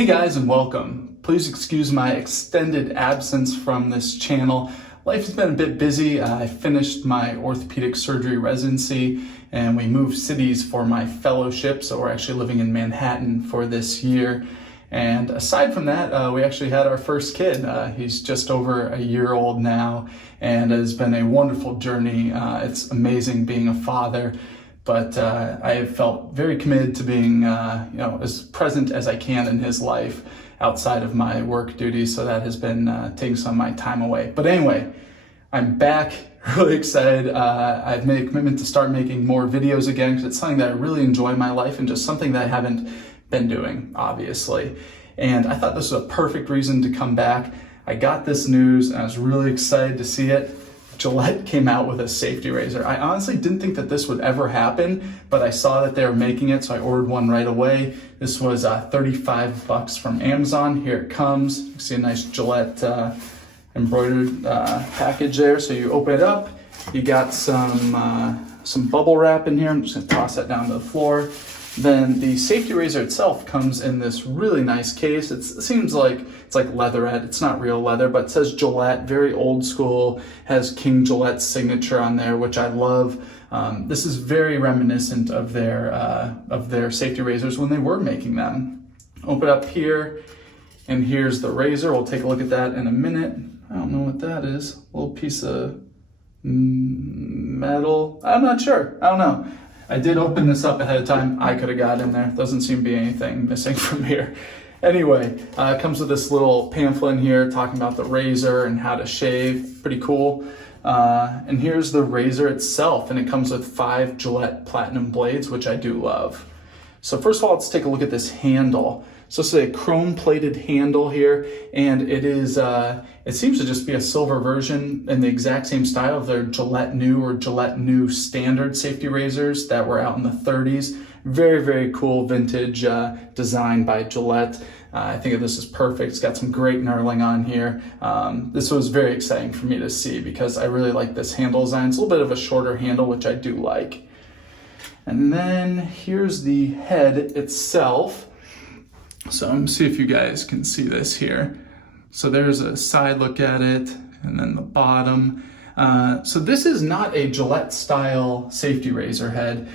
Hey guys, and welcome. Please excuse my extended absence from this channel. Life has been a bit busy. I finished my orthopedic surgery residency and we moved cities for my fellowship, so we're actually living in Manhattan for this year. And aside from that, we actually had our first kid. He's just over a year old now, and it has been a wonderful journey. It's amazing being a father. But I have felt very committed to being, as present as I can in his life outside of my work duties. So that has been taking some of my time away. But anyway, I'm back, really excited. I've made a commitment to start making more videos again because it's something that I really enjoy in my life and just something that I haven't been doing, obviously. And I thought this was a perfect reason to come back. I got this news and I was really excited to see it. Gillette came out with a safety razor. I honestly didn't think that this would ever happen, but I saw that they were making it, so I ordered one right away. This was $35 from Amazon. Here it comes. You see a nice Gillette embroidered package there. So you open it up. You got some bubble wrap in here. I'm just gonna toss that down to the floor. Then the safety razor itself comes in this really nice case. It seems like it's like leatherette. It's not real leather, but it says Gillette, very old school, has King Gillette's signature on there, which I love. This is very reminiscent of their safety razors when they were making them. Open up here, and here's the razor. We'll take a look at that in a minute. I don't know what that is. A little piece of metal. I'm not sure. I don't know. I did open this up ahead of time. I could have got in there. Doesn't seem to be anything missing from here. Anyway, it comes with this little pamphlet in here talking about the razor and how to shave. Pretty cool. And here's the razor itself, and it comes with 5 Gillette Platinum blades, which I do love. So first of all, let's take a look at this handle. So it's a chrome-plated handle here, and it is. It seems to just be a silver version in the exact same style of their Gillette New or Gillette New Standard safety razors that were out in the 30s. Very, very cool vintage design by Gillette. I think this is perfect. It's got some great knurling on here. This was very exciting for me to see because I really like this handle design. It's a little bit of a shorter handle, which I do like. And then here's the head itself. So let me see if you guys can see this here. So there's a side look at it, and then the bottom. So this is not a Gillette style safety razor head.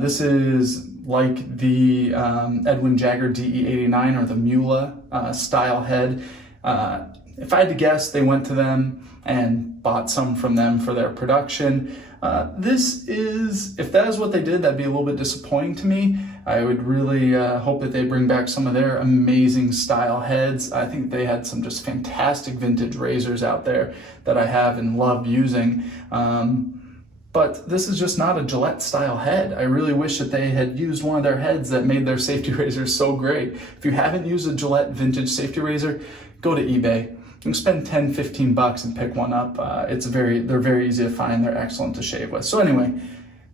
This is like the Edwin Jagger DE89 or the Mula style head. If I had to guess, they went to them and bought some from them for their production. If that is what they did, that'd be a little bit disappointing to me. I would really hope that they bring back some of their amazing style heads. I think they had some just fantastic vintage razors out there that I have and love using. But this is just not a Gillette style head. I really wish that they had used one of their heads that made their safety razors so great. If you haven't used a Gillette vintage safety razor, go to eBay. You can spend $10, $15 and pick one up. They're very easy to find. They're excellent to shave with. So anyway,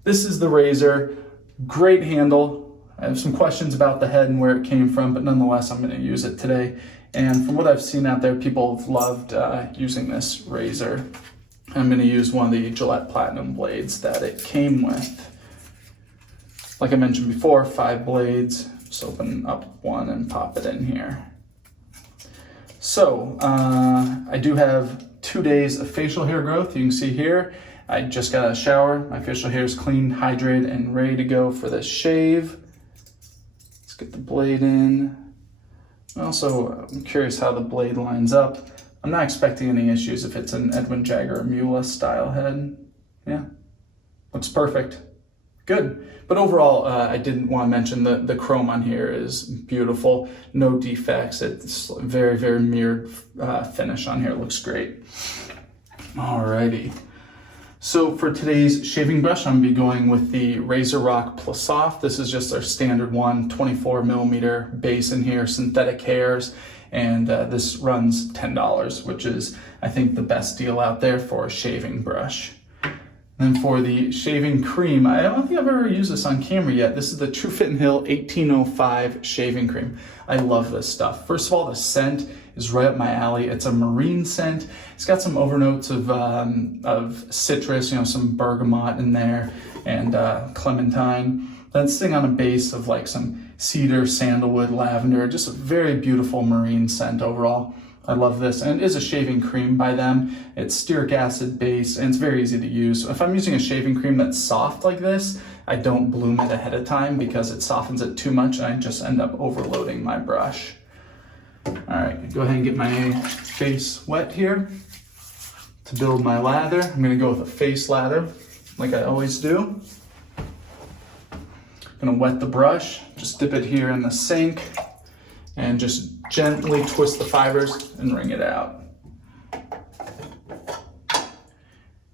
this is the razor. Great handle. I have some questions about the head and where it came from, but nonetheless, I'm going to use it today. And from what I've seen out there, people have loved using this razor. I'm going to use one of the Gillette Platinum blades that it came with. Like I mentioned before, 5 blades. Just open up one and pop it in here. So I do have 2 days of facial hair growth. You can see here, I just got a shower. My facial hair is clean, hydrated, and ready to go for this shave. Let's get the blade in. Also, I'm curious how the blade lines up. I'm not expecting any issues if it's an Edwin Jagger or Mula style head. Yeah, looks perfect. Good. But overall, I didn't want to mention the chrome on here is beautiful. No defects. It's very, very mirrored finish on here. It looks great. Alrighty. So for today's shaving brush, I'm going to be going with the Razor Rock Plus Soft. This is just our standard one, 24 millimeter base in here, synthetic hairs. And this runs $10, which is, I think, the best deal out there for a shaving brush. And for the shaving cream, I don't think I've ever used this on camera yet. This is the True Fit & Hill 1805 shaving cream. I love this stuff. First of all, the scent is right up my alley. It's a marine scent. It's got some overnotes of citrus, some bergamot in there, and clementine. Then it's sitting on a base of like some cedar, sandalwood, lavender, just a very beautiful marine scent overall. I love this, and it is a shaving cream by them. It's stearic acid based, and it's very easy to use. If I'm using a shaving cream that's soft like this, I don't bloom it ahead of time because it softens it too much, and I just end up overloading my brush. All right, go ahead and get my face wet here. To build my lather, I'm gonna go with a face lather, like I always do. Gonna wet the brush, just dip it here in the sink, and just gently twist the fibers and wring it out.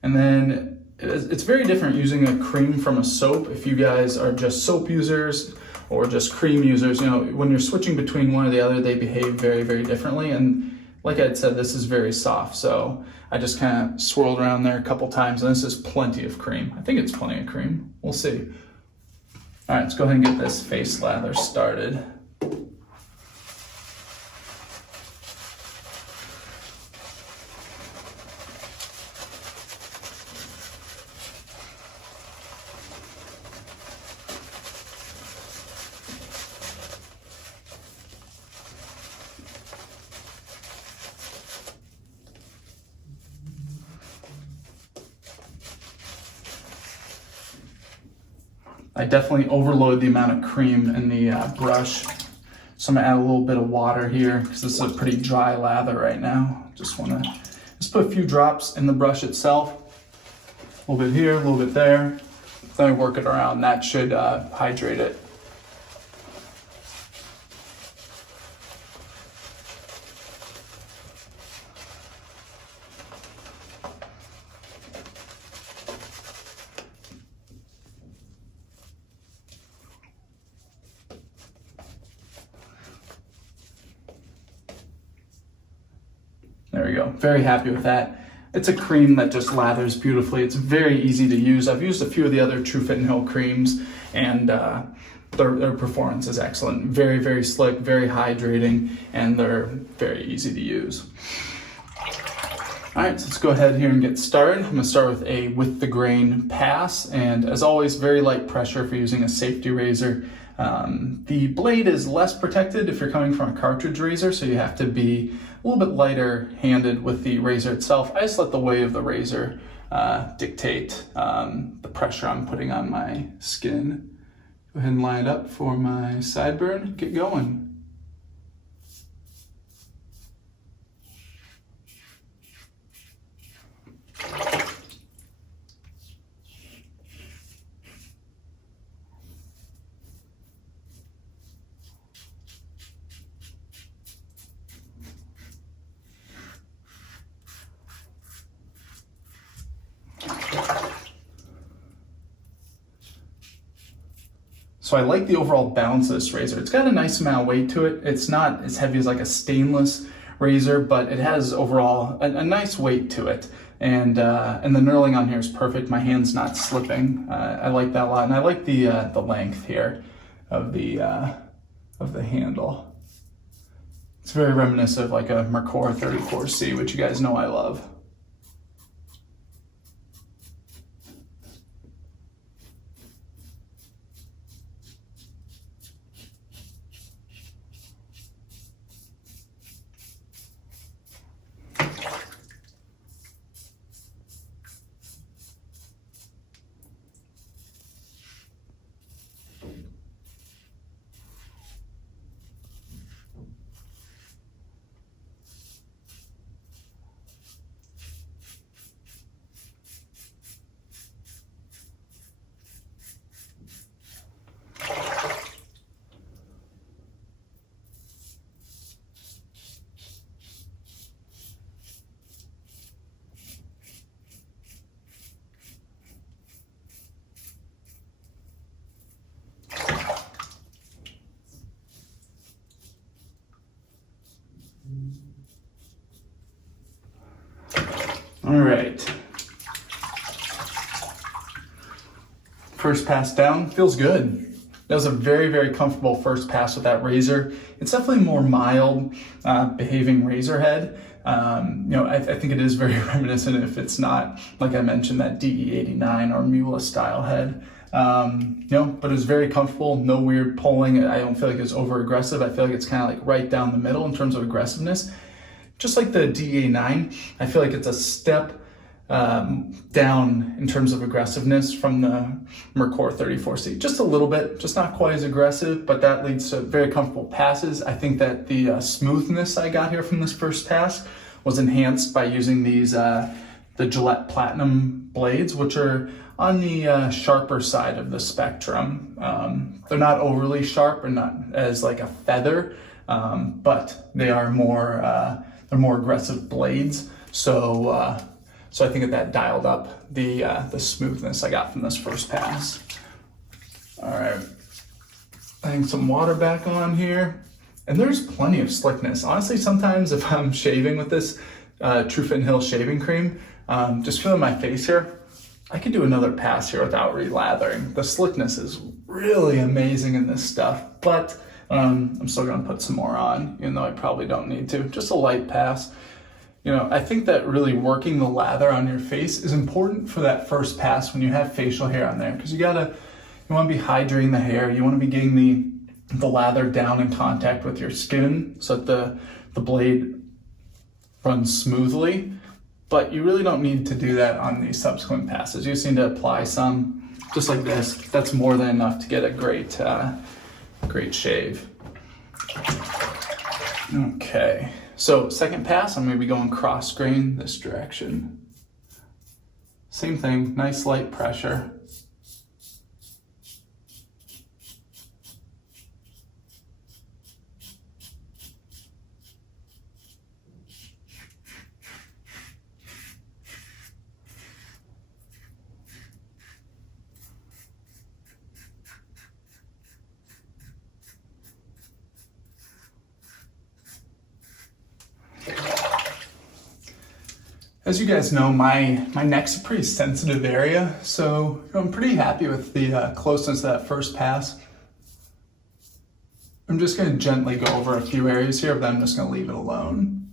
And then it's very different using a cream from a soap. If you guys are just soap users or just cream users, you know, when you're switching between one or the other, they behave very, very differently. And like I said, this is very soft. So I just kind of swirled around there a couple times, and this is plenty of cream. I think it's plenty of cream. We'll see. All right, let's go ahead and get this face lather started. I definitely overload the amount of cream in the brush. So I'm gonna add a little bit of water here because this is a pretty dry lather right now. Just put a few drops in the brush itself. A little bit here, a little bit there. Then I work it around. That should hydrate it. There we go. Very happy with that. It's a cream that just lathers beautifully. It's very easy to use. I've used a few of the other True Fit and Hill creams, and their performance is excellent. Very, very slick, very hydrating, and they're very easy to use. All right, so let's go ahead here and get started. I'm gonna start with a with the grain pass, and as always, very light pressure for using a safety razor. The blade is less protected if you're coming from a cartridge razor, so you have to be a little bit lighter handed with the razor itself. I just let the weight of the razor dictate the pressure I'm putting on my skin. Go ahead and line it up for my sideburn, get going. So I like the overall balance of this razor. It's got a nice amount of weight to it. It's not as heavy as like a stainless razor, but it has overall a nice weight to it. And the knurling on here is perfect. My hand's not slipping. I like that a lot, and I like the length here of the handle. It's very reminiscent of like a Mercor 34C, which you guys know I love. All right. First pass down, feels good. That was a very, very comfortable first pass with that razor. It's definitely more mild behaving razor head. I think it is very reminiscent, if it's not, like I mentioned, that DE89 or Mula style head. But it was very comfortable, no weird pulling. I don't feel like it's over aggressive. I feel like it's kind of like right down the middle in terms of aggressiveness. Just like the DA9, I feel like it's a step down in terms of aggressiveness from the Mercor 34C. Just a little bit, just not quite as aggressive, but that leads to very comfortable passes. I think that the smoothness I got here from this first pass was enhanced by using these the Gillette Platinum blades, which are on the sharper side of the spectrum. They're not overly sharp or not as like a feather, but they are they're more aggressive blades. So I think that dialed up the smoothness I got from this first pass. All right, adding some water back on here. And there's plenty of slickness. Honestly, sometimes if I'm shaving with this True Fit & Hill shaving cream, just feeling my face here, I could do another pass here without relathering. The slickness is really amazing in this stuff, but I'm still gonna put some more on, even though I probably don't need to. Just a light pass. I think that really working the lather on your face is important for that first pass when you have facial hair on there, because you wanna be hydrating the hair, you wanna be getting the lather down in contact with your skin so that the blade runs smoothly, but you really don't need to do that on these subsequent passes. You just need to apply some, just like this. That's more than enough to get a great shave. Okay, so second pass, I'm gonna be going cross grain this direction. Same thing, nice light pressure. As you guys know, my neck's a pretty sensitive area, so I'm pretty happy with the closeness of that first pass. I'm just going to gently go over a few areas here, but then I'm just going to leave it alone.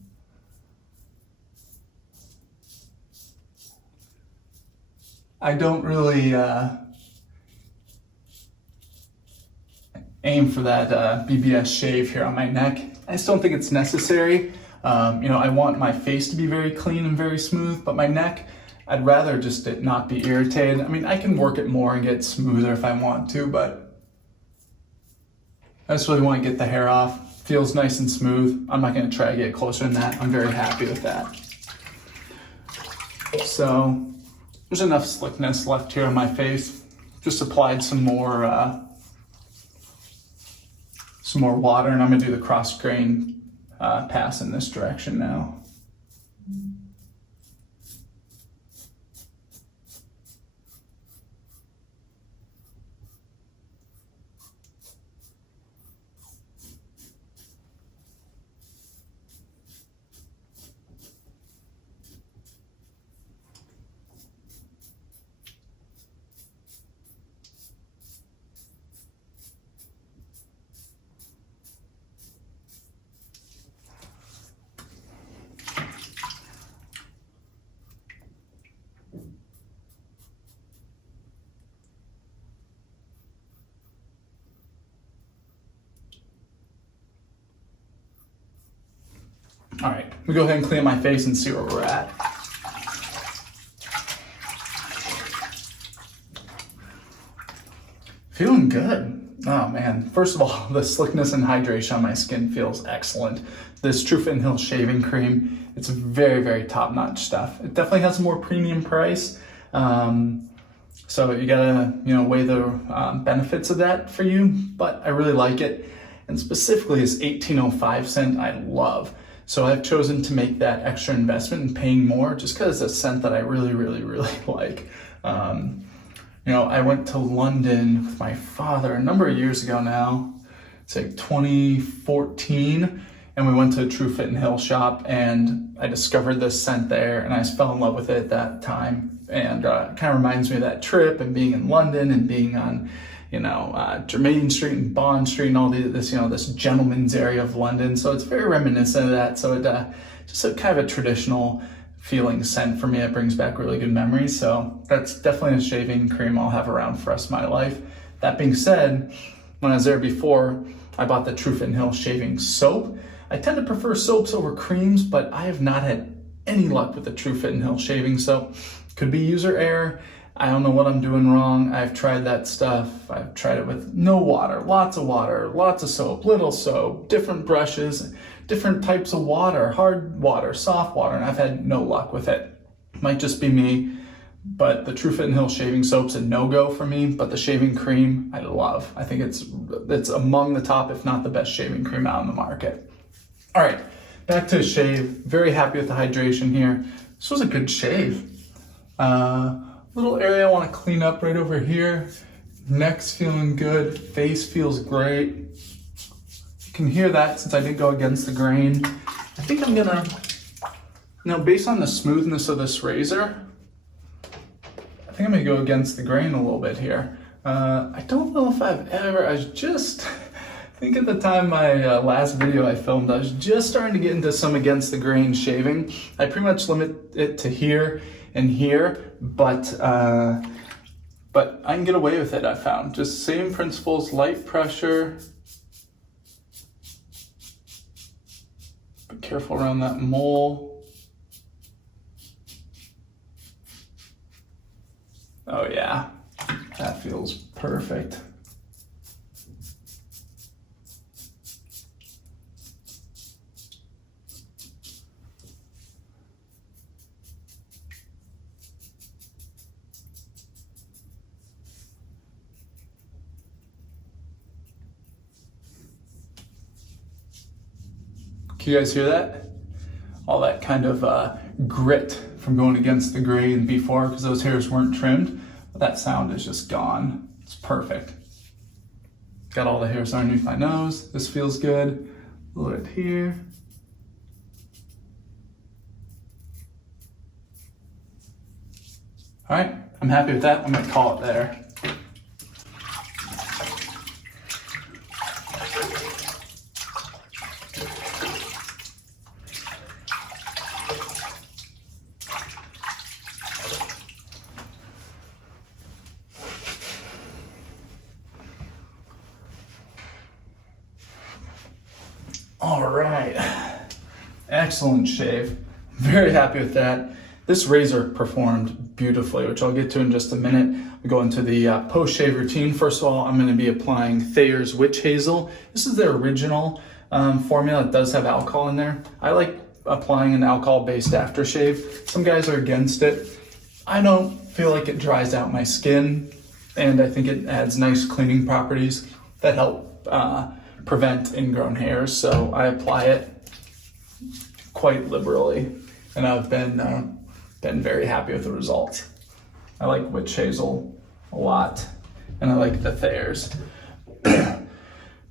I don't really aim for that BBS shave here on my neck. I just don't think it's necessary. I want my face to be very clean and very smooth, but my neck, I'd rather just it not be irritated. I mean, I can work it more and get smoother if I want to, but I just really want to get the hair off. Feels nice and smooth. I'm not going to try to get closer than that. I'm very happy with that. So there's enough slickness left here on my face. Just applied some more water, and I'm going to do the cross grain pass in this direction now. All right, we go ahead and clean my face and see where we're at. Feeling good. Oh man, first of all, the slickness and hydration on my skin feels excellent. This True Fit & Hill shaving cream, it's very, very top-notch stuff. It definitely has a more premium price. So you gotta, weigh the benefits of that for you, but I really like it. And specifically this 1805 scent I love. So I've chosen to make that extra investment in paying more just because it's a scent that I really, really, really like. I went to London with my father a number of years ago now. It's like 2014. And we went to a True Fit & Hill shop and I discovered this scent there and I just fell in love with it at that time. And it kind of reminds me of that trip and being in London and being on Germain Street and Bond Street and all this gentleman's area of London. So it's very reminiscent of that. So it just a kind of a traditional feeling scent for me. It brings back really good memories. So that's definitely a shaving cream I'll have around for the rest of my life. That being said, when I was there before, I bought the Truth and Hill shaving soap. I tend to prefer soaps over creams, but I have not had any luck with the Truth and Hill shaving soap. Could be user error. I don't know what I'm doing wrong. I've tried that stuff. I've tried it with no water, lots of soap, little soap, different brushes, different types of water, hard water, soft water, and I've had no luck with it. Might just be me, but the Truth and Hill shaving soap's a no-go for me, but the shaving cream I love. I think it's among the top, if not the best shaving cream out on the market. All right, back to the shave. Very happy with the hydration here. This was a good shave. Little area I want to clean up right over here. Neck's feeling good. Face feels great. You can hear that since I didn't go against the grain. I think I'm gonna, based on the smoothness of this razor, I think I'm gonna go against the grain a little bit here. I don't know if I think at the time my last video I filmed, I was just starting to get into some against the grain shaving. I pretty much limit it to here and here, but I can get away with it, I found. Just same principles, light pressure. Be careful around that mole. Oh yeah, that feels perfect. Can you guys hear that? All that kind of grit from going against the grain before because those hairs weren't trimmed. But that sound is just gone. It's perfect. Got all the hairs underneath my nose. This feels good. A little bit here. All right, I'm happy with that. I'm gonna call it there. All right, excellent shave. Very happy with that. This razor performed beautifully, which I'll get to in just a minute. We go into the post-shave routine. First of all, I'm gonna be applying Thayer's Witch Hazel. This is their original formula. It does have alcohol in there. I like applying an alcohol-based aftershave. Some guys are against it. I don't feel like it dries out my skin, and I think it adds nice cleaning properties that help prevent ingrown hairs, so I apply it quite liberally, and I've been very happy with the results. I like Witch Hazel a lot, and I like the Thayer's.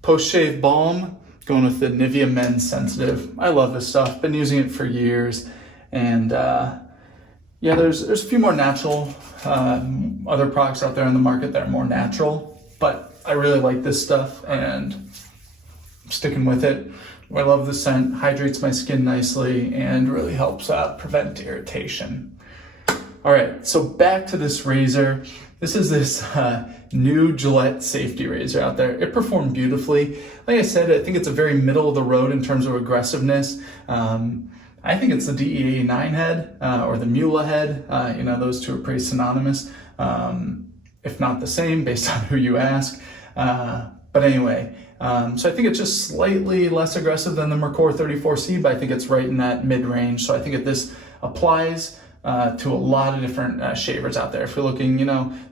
Post-shave balm, going with the Nivea Men's Sensitive. I love this stuff, been using it for years, and yeah, there's a few more natural other products out there in the market that are more natural, but I really like this stuff, and sticking with it. I love the scent, hydrates my skin nicely, and really helps prevent irritation. All right, so back to this razor. This is this new Gillette safety razor out there. It performed beautifully. Like I said, I think it's a very middle of the road in terms of aggressiveness. I think it's the DE89 head or the Mula head. Those two are pretty synonymous, if not the same, based on who you ask. But anyway, so I think it's just slightly less aggressive than the Mercor 34C, but I think it's right in that mid-range. So I think this applies to a lot of different shavers out there. If you're looking,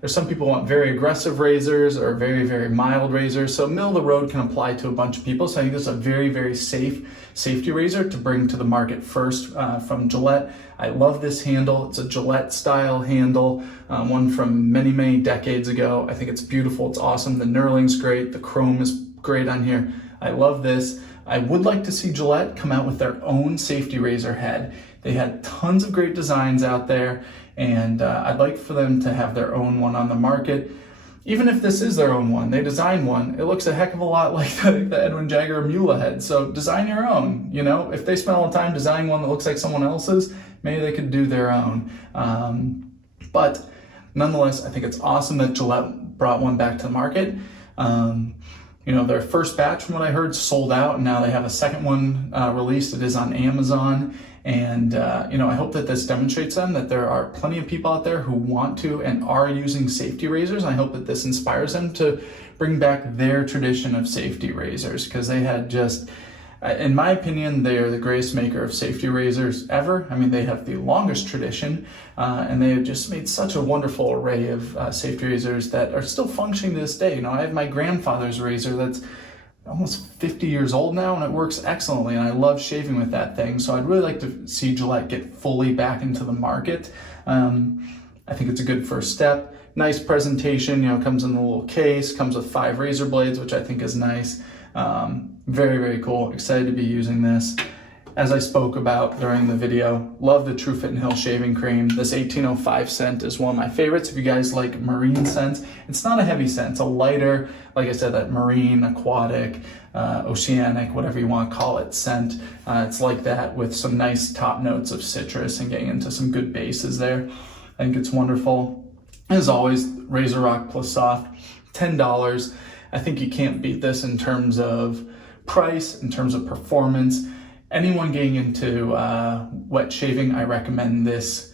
there's some people who want very aggressive razors or very, very mild razors. So middle of the road can apply to a bunch of people. So I think this is a very, very safe safety razor to bring to the market first from Gillette. I love this handle. It's a Gillette style handle, one from many, many decades ago. I think it's beautiful. It's awesome. The knurling's great. The chrome is great on here. I love this. I would like to see Gillette come out with their own safety razor head. They had tons of great designs out there, and I'd like for them to have their own one on the market. even if this is their own one, they design one, it looks a heck of a lot like the Edwin Jagger Mula head. So design your own, you know? If they spend all the time designing one that looks like someone else's, maybe they could do their own. But nonetheless, I think it's awesome that Gillette brought one back to the market. You know, their first batch, from what I heard, sold out, and now they have a second one released. It is on Amazon. And, you know, I hope that this demonstrates them that there are plenty of people out there who want to and are using safety razors. I hope that this inspires them to bring back their tradition of safety razors, because they had just, in my opinion, they are the greatest maker of safety razors ever. I mean, they have the longest tradition, and they have just made such a wonderful array of safety razors that are still functioning to this day. You know, I have my grandfather's razor that's almost 50 years old now, and it works excellently, and I love shaving with that thing. So I'd really like to see Gillette get fully back into the market. I think it's a good first step. Nice presentation, you know, comes in a little case, comes with 5 razor blades, which I think is nice. Very, very cool. Excited to be using this. As I spoke about during the video, love the True Fit and Hill shaving cream. This 1805 scent is one of my favorites. If you guys like marine scents, it's not a heavy scent. It's a lighter, like I said, that marine, aquatic, oceanic, whatever you want to call it, scent. It's like that with some nice top notes of citrus and getting into some good bases there. I think it's wonderful. As always, Razor Rock Plus Soft, $10. I think you can't beat this in terms of price, in terms of performance. Anyone getting into wet shaving, I recommend this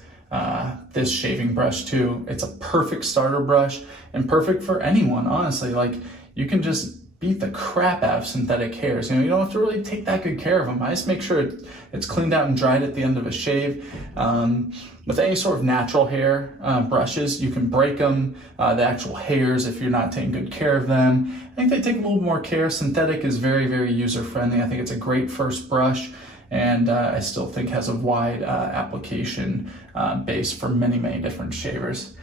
this shaving brush too. It's a perfect starter brush and perfect for anyone, honestly. Like, you can just beat the crap out of synthetic hairs. You know, you don't have to really take that good care of them. I just make sure it's cleaned out and dried at the end of a shave. With any sort of natural hair brushes, you can break them, the actual hairs, if you're not taking good care of them. I think they take a little more care. Synthetic is very, very user-friendly. I think it's a great first brush, and I still think has a wide application base for many, many different shavers.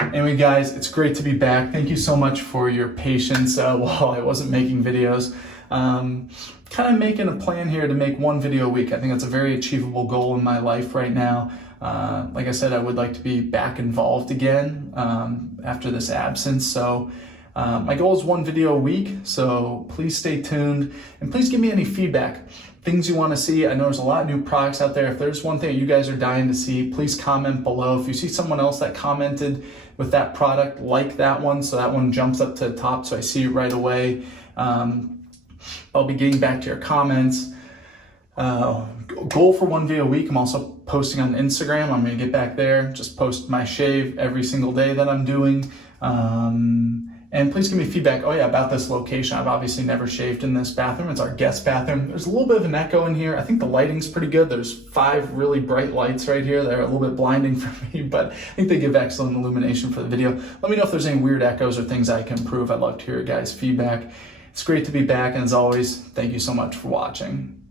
Anyway, guys, it's great to be back. Thank you so much for your patience while I wasn't making videos. Kind of making a plan here to make 1 video a week. I think that's a very achievable goal in my life right now. Like I said, I would like to be back involved again after this absence. So my goal is 1 video a week. So please stay tuned, and please give me any feedback. Things you want to see. I know there's a lot of new products out there. If there's one thing you guys are dying to see, please comment below. If you see someone else that commented with that product, like that one, so that one jumps up to the top so I see it right away. I'll be getting back to your comments. Goal for 1 video a week. I'm also posting on Instagram. I'm going to get back there, just post my shave every single day that I'm doing. And please give me feedback, about this location. I've obviously never shaved in this bathroom. It's our guest bathroom. There's a little bit of an echo in here. I think the lighting's pretty good. There's 5 really bright lights right here that are a little bit blinding for me, but I think they give excellent illumination for the video. Let me know if there's any weird echoes or things I can improve. I'd love to hear your guys' feedback. It's great to be back, and as always, thank you so much for watching.